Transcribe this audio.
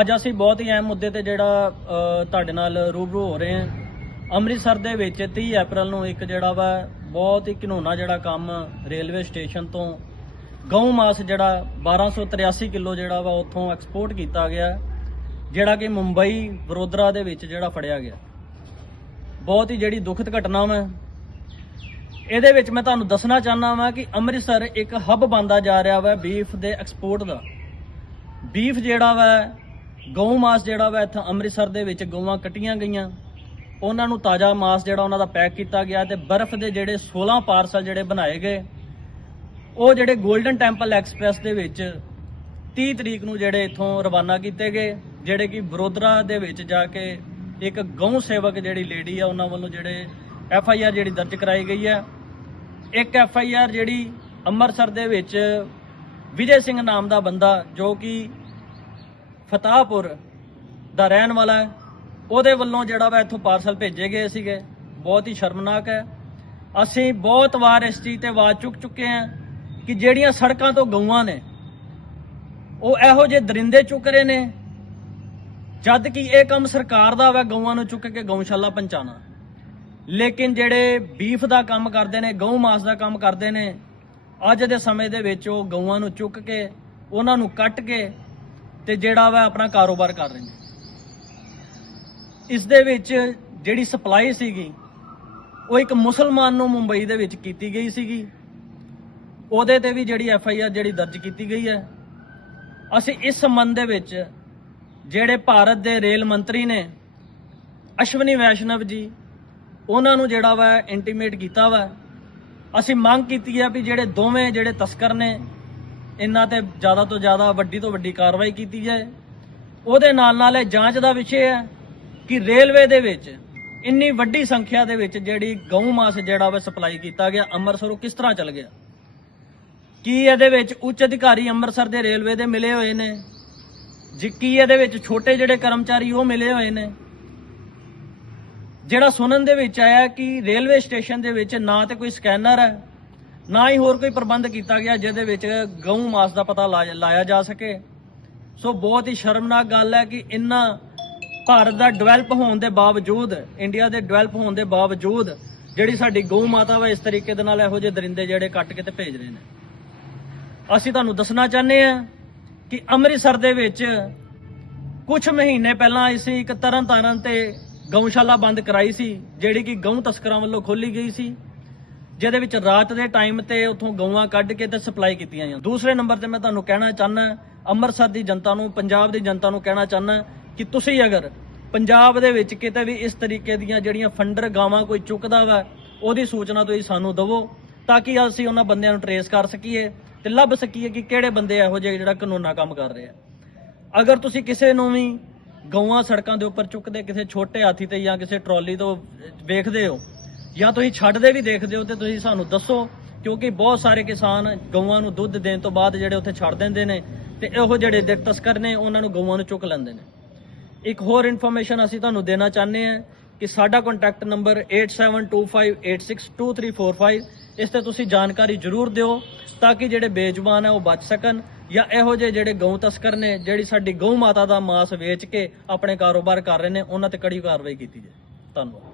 ਅੱਜ ਅਸੀਂ ਬਹੁਤ ਹੀ ਅਹਿਮ ਮੁੱਦੇ ਤੇ ਜਿਹੜਾ ਤੁਹਾਡੇ ਨਾਲ ਰੂਬਰੂ ਹੋ ਰਹੇ ਹਾਂ। ਅੰਮ੍ਰਿਤਸਰ ਦੇ ਵਿੱਚ 30 ਅਪ੍ਰੈਲ ਨੂੰ ਇੱਕ ਜਿਹੜਾ ਵਾ, ਬਹੁਤ ਹੀ ਘਿਨੌਣਾ ਜਿਹੜਾ ਕੰਮ ਰੇਲਵੇ ਸਟੇਸ਼ਨ ਤੋਂ ਗਊ ਮਾਸ ਜਿਹੜਾ 1283 ਕਿਲੋ ਜਿਹੜਾ ਵਾ ਉੱਥੋਂ ਐਕਸਪੋਰਟ ਕੀਤਾ ਗਿਆ, ਜਿਹੜਾ ਕਿ ਮੁੰਬਈ ਵਰੋਦਰਾ ਦੇ ਵਿੱਚ ਜਿਹੜਾ ਫੜਿਆ ਗਿਆ। ਬਹੁਤ ਹੀ ਜਿਹੜੀ ਦੁਖਦ ਘਟਨਾ ਵਾ। ਇਹਦੇ ਵਿੱਚ ਮੈਂ ਤੁਹਾਨੂੰ ਦੱਸਣਾ ਚਾਹੁੰਦਾ ਵਾਂ ਕਿ ਅੰਮ੍ਰਿਤਸਰ ਇੱਕ ਹੱਬ ਬਣਦਾ ਜਾ ਰਿਹਾ ਵਾ ਬੀਫ ਦੇ ਐਕਸਪੋਰਟ ਦਾ। ਬੀਫ ਜਿਹੜਾ ਵਾ ਗਊ ਮਾਸ ਜਿਹੜਾ ਵਾ ਇੱਥੇ ਅੰਮ੍ਰਿਤਸਰ ਦੇ ਵਿੱਚ ਗਊਆਂ ਕੱਟੀਆਂ ਗਈਆਂ। ਉਹਨਾਂ ਨੂੰ ਤਾਜ਼ਾ ਮਾਸ ਜਿਹੜਾ ਉਹਨਾਂ ਦਾ ਪੈਕ ਕੀਤਾ ਗਿਆ ਤੇ ਬਰਫ਼ ਦੇ ਜਿਹੜੇ 16 ਪਾਰਸਲ ਜਿਹੜੇ ਬਣਾਏ ਗਏ, ਉਹ ਜਿਹੜੇ 골ਡਨ ਟੈਂਪਲ ਐਕਸਪ੍ਰੈਸ ਦੇ ਵਿੱਚ 30 ਤਰੀਕ ਨੂੰ ਜਿਹੜੇ ਇੱਥੋਂ ਰਵਾਨਾ ਕੀਤੇ ਗਏ, ਜਿਹੜੇ ਕਿ ਬਰੋਦਰਾ ਦੇ ਵਿੱਚ ਜਾ ਕੇ ਇੱਕ ਗਊ ਸੇਵਕ ਜਿਹੜੀ ਲੇਡੀ ਆ, ਉਹਨਾਂ ਵੱਲੋਂ ਜਿਹੜੇ ਐਫ ਆਈ ਆਰ ਜਿਹੜੀ ਦਰਜ ਕਰਾਈ ਗਈ ਹੈ ਇੱਕ ਐਫ ਆਈ ਆਰ ਜਿਹੜੀ ਅੰਮ੍ਰਿਤਸਰ ਦੇ ਵਿੱਚ ਵਿਜੇ ਸਿੰਘ ਨਾਮ ਦਾ ਬੰਦਾ, ਜੋ ਕਿ ਫਤਾਹਪੁਰ ਦਾ ਰਹਿਣ ਵਾਲਾ ਹੈ। ਉਹਦੇ ਵੱਲੋਂ ਜਿਹੜਾ ਵਾ ਇੱਥੋਂ ਪਾਰਸਲ ਭੇਜੇ ਗਏ ਸੀਗੇ। ਬਹੁਤ ਹੀ ਸ਼ਰਮਨਾਕ ਹੈ। ਅਸੀਂ ਬਹੁਤ ਵਾਰ ਇਸ ਚੀਜ਼ ਤੇ ਆਵਾਜ਼ ਚੁੱਕ ਚੁੱਕੇ ਹਾਂ ਕਿ ਜਿਹੜੀਆਂ ਸੜਕਾਂ ਤੋਂ ਗਊਆਂ ਨੇ, ਉਹ ਇਹੋ ਜਿਹੇ ਦਰਿੰਦੇ ਚੁੱਕ ਰਹੇ ਨੇ, ਜਦ ਕਿ ਇਹ ਕੰਮ ਸਰਕਾਰ ਦਾ ਵਾ ਗਊਆਂ ਨੂੰ ਚੁੱਕ ਕੇ ਗਊਸ਼ਾਲਾ ਪਹੁੰਚਾਉਣਾ। ਲੇਕਿਨ ਜਿਹੜੇ ਬੀਫ ਦਾ ਕੰਮ ਕਰਦੇ ਨੇ, ਗਊ ਮਾਸ ਦਾ ਕੰਮ ਕਰਦੇ ਨੇ, ਅੱਜ ਦੇ ਸਮੇਂ ਦੇ ਵਿੱਚ ਉਹ ਗਊਆਂ ਨੂੰ ਚੁੱਕ ਕੇ, ਉਹਨਾਂ ਨੂੰ ਕੱਟ ਕੇ ਤੇ ਜਿਹੜਾ ਵਾ ਆਪਣਾ ਕਾਰੋਬਾਰ ਕਰ ਰਹੇ ਨੇ। ਇਸ ਦੇ ਵਿੱਚ ਜਿਹੜੀ ਸਪਲਾਈ ਸੀਗੀ, ਉਹ ਇੱਕ ਮੁਸਲਮਾਨ ਨੂੰ ਮੁੰਬਈ ਦੇ ਵਿੱਚ ਕੀਤੀ ਗਈ ਸੀਗੀ। ਉਹਦੇ ਤੇ ਵੀ ਜਿਹੜੀ ਐਫ ਆਈ ਆਰ ਜਿਹੜੀ ਦਰਜ ਕੀਤੀ ਗਈ ਹੈ। ਅਸੀਂ ਇਸ ਸੰਬੰਧ ਦੇ ਵਿੱਚ ਜਿਹੜੇ ਭਾਰਤ ਦੇ ਰੇਲ ਮੰਤਰੀ ਨੇ, ਅਸ਼ਵਨੀ ਵੈਸ਼ਨਵ ਜੀ, ਉਹਨਾਂ ਨੂੰ ਜਿਹੜਾ ਵਾ ਇੰਟੀਮੇਟ ਕੀਤਾ ਵਾ। ਅਸੀਂ ਮੰਗ ਕੀਤੀ ਹੈ ਵੀ ਜਿਹੜੇ ਦੋਵੇਂ ਜਿਹੜੇ ਤਸਕਰ ਨੇ ਇਹਨਾਂ ਤੇ ਜ਼ਿਆਦਾ ਤੋਂ ਜ਼ਿਆਦਾ ਵੱਡੀ ਤੋਂ ਵੱਡੀ ਕਾਰਵਾਈ ਕੀਤੀ ਜਾਏ। ਉਹਦੇ ਨਾਲ ਨਾਲ ਇਹ ਜਾਂਚ ਦਾ ਵਿਸ਼ੇ ਹੈ ਕਿ ਰੇਲਵੇ ਦੇ ਵਿੱਚ ਇੰਨੀ ਵੱਡੀ ਸੰਖਿਆ ਦੇ ਵਿੱਚ ਜਿਹੜੀ ਗਊ ਮਾਸ ਜਿਹੜਾ ਵਾ ਸਪਲਾਈ ਕੀਤਾ ਗਿਆ, ਅੰਮ੍ਰਿਤਸਰੋਂ ਕਿਸ ਤਰ੍ਹਾਂ ਚੱਲ ਗਿਆ? ਕੀ ਇਹਦੇ ਵਿੱਚ ਉੱਚ ਅਧਿਕਾਰੀ ਅੰਮ੍ਰਿਤਸਰ ਦੇ ਰੇਲਵੇ ਦੇ ਮਿਲੇ ਹੋਏ ਨੇ? ਜੀ ਕੀ ਇਹਦੇ ਵਿੱਚ ਛੋਟੇ ਜਿਹੜੇ ਕਰਮਚਾਰੀ ਉਹ ਮਿਲੇ ਹੋਏ ਨੇ? ਜਿਹੜਾ ਸੁਣਨ ਦੇ ਵਿੱਚ ਆਇਆ ਕਿ ਰੇਲਵੇ ਸਟੇਸ਼ਨ ਦੇ ਵਿੱਚ ਨਾ ਤੇ ਕੋਈ ਸਕੈਨਰ ਹੈ ਨਾ ਹੀ ਹੋਰ ਕੋਈ ਪ੍ਰਬੰਧ ਕੀਤਾ ਗਿਆ ਜਿਹਦੇ ਵਿੱਚ ਗਊ ਮਾਸ ਦਾ ਪਤਾ ਲਾ- ਲਾਇਆ ਜਾ ਸਕੇ। ਸੋ ਬਹੁਤ ਹੀ ਸ਼ਰਮਨਾਕ ਗੱਲ ਹੈ ਕਿ ਇੰਨਾ ਭਾਰਤ ਦਾ ਡਿਵੈਲਪ ਹੋਣ ਦੇ ਬਾਵਜੂਦ, ਇੰਡੀਆ ਦੇ ਡਿਵੈਲਪ ਹੋਣ ਦੇ ਬਾਵਜੂਦ ਜਿਹੜੀ ਸਾਡੀ ਗਊ ਮਾਤਾ ਵਾ ਇਸ ਤਰੀਕੇ ਦੇ ਨਾਲ ਇਹੋ ਜਿਹੇ ਦਰਿੰਦੇ ਜਿਹੜੇ ਕੱਟ ਕੇ ਤੇ ਭੇਜ ਰਹੇ ਨੇ। ਅਸੀਂ ਤੁਹਾਨੂੰ ਦੱਸਣਾ ਚਾਹੁੰਦੇ ਹਾਂ ਕਿ ਅੰਮ੍ਰਿਤਸਰ ਦੇ ਵਿੱਚ ਕੁਝ ਮਹੀਨੇ ਪਹਿਲਾਂ ਅਸੀਂ ਇੱਕ ਤਰਨ ਤਾਰਨ ਤੇ ਗਊਸ਼ਾਲਾ ਬੰਦ ਕਰਾਈ ਸੀ, ਜਿਹੜੀ ਕਿ ਗਊ ਤਸਕਰਾਂ ਵੱਲੋਂ ਖੋਲੀ ਗਈ ਸੀ। ਜਿਹਦੇ ਵਿੱਚ ਰਾਤ ਦੇ ਟਾਈਮ ਤੇ ਉਥੋਂ ਗਊਆਂ ਕੱਢ ਕੇ ਤੇ ਸਪਲਾਈ ਕੀਤੀਆਂ ਜਾਂਦੀਆਂ। ਦੂਸਰੇ ਨੰਬਰ ਤੇ ਮੈਂ ਤੁਹਾਨੂੰ ਕਹਿਣਾ ਚਾਹੁੰਦਾ, ਅੰਮ੍ਰਿਤਸਰ ਦੀ ਜਨਤਾ ਨੂੰ, ਪੰਜਾਬ ਦੀ ਜਨਤਾ ਨੂੰ ਕਹਿਣਾ ਚਾਹੁੰਦਾ ਕਿ ਤੁਸੀਂ ਅਗਰ ਪੰਜਾਬ ਦੇ ਵਿੱਚ ਕਿਤੇ ਵੀ ਇਸ ਤਰੀਕੇ ਦੀਆਂ ਜਿਹੜੀਆਂ ਫੰਡਰ ਗਾਵਾਂ ਕੋਈ ਚੁੱਕਦਾ ਵਾ, ਉਹਦੀ ਸੂਚਨਾ ਤੁਸੀਂ ਸਾਨੂੰ ਦਿਵੋ ਤਾਂ ਕਿ ਅਸੀਂ ਉਹਨਾਂ ਬੰਦਿਆਂ ਨੂੰ ਟਰੇਸ ਕਰ ਸਕੀਏ ਤੇ ਲੱਭ ਸਕੀਏ ਕਿ ਕਿਹੜੇ ਬੰਦੇ ਇਹੋ ਜਿਹੇ ਜਿਹੜਾ ਕਾਨੂੰਨਾ ਕੰਮ ਕਰ ਰਹੇ ਆ। ਅਗਰ ਤੁਸੀਂ ਕਿਸੇ ਨੂੰ ਵੀ ਗਊਆਂ ਸੜਕਾਂ ਦੇ ਉੱਪਰ ਚੁੱਕਦੇ, ਕਿਸੇ ਛੋਟੇ ਹਾਥੀ ਤੇ ਜਾਂ ਕਿਸੇ ਟਰਾਲੀ ਤੋਂ ਵੇਖਦੇ ਹੋ ਜਾਂ ਤੁਸੀਂ ਛੱਡਦੇ ਵੀ ਦੇਖਦੇ ਹੋ ਤੇ ਤੁਸੀਂ ਸਾਨੂੰ ਦੱਸੋ, ਕਿਉਂਕਿ ਬਹੁਤ ਸਾਰੇ ਕਿਸਾਨ ਗਊਆਂ ਨੂੰ ਦੁੱਧ ਦੇਣ ਤੋਂ ਬਾਅਦ ਜਿਹੜੇ ਉੱਥੇ ਛੱਡ ਦਿੰਦੇ ਨੇ ਤੇ ਇਹੋ ਜਿਹੜੇ ਦੇ, ਤਸਕਰ ਨੇ, ਉਹਨਾਂ ਨੂੰ ਗਊਆਂ ਨੂੰ ਚੁੱਕ ਲੈਂਦੇ ਨੇ। ਇੱਕ ਹੋਰ ਇਨਫੋਰਮੇਸ਼ਨ ਅਸੀਂ ਤੁਹਾਨੂੰ ਦੇਣਾ ਚਾਹੁੰਦੇ ਹਾਂ ਕਿ ਸਾਡਾ ਕੰਟੈਕਟ ਨੰਬਰ 8725862345 ਇਸ ਤੇ ਤੁਸੀਂ ਜਾਣਕਾਰੀ ਜ਼ਰੂਰ ਦਿਓ ਤਾਂ ਕਿ ਜਿਹੜੇ ਬੇਜ਼ੁਬਾਨ ਹੈ ਉਹ ਬਚ ਸਕਣ ਜਾਂ ਇਹੋ ਜਿਹੇ ਜਿਹੜੇ ਗਊ ਤਸਕਰ ਨੇ, ਜਿਹੜੀ ਸਾਡੀ ਗਊ ਮਾਤਾ ਦਾ ਮਾਸ ਵੇਚ ਕੇ ਆਪਣੇ ਕਾਰੋਬਾਰ ਕਰ ਰਹੇ ਨੇ, ਉਹਨਾਂ ਤੇ ਕੜੀ ਕਾਰਵਾਈ ਕੀਤੀ ਜਾਏ। ਧੰਨਵਾਦ।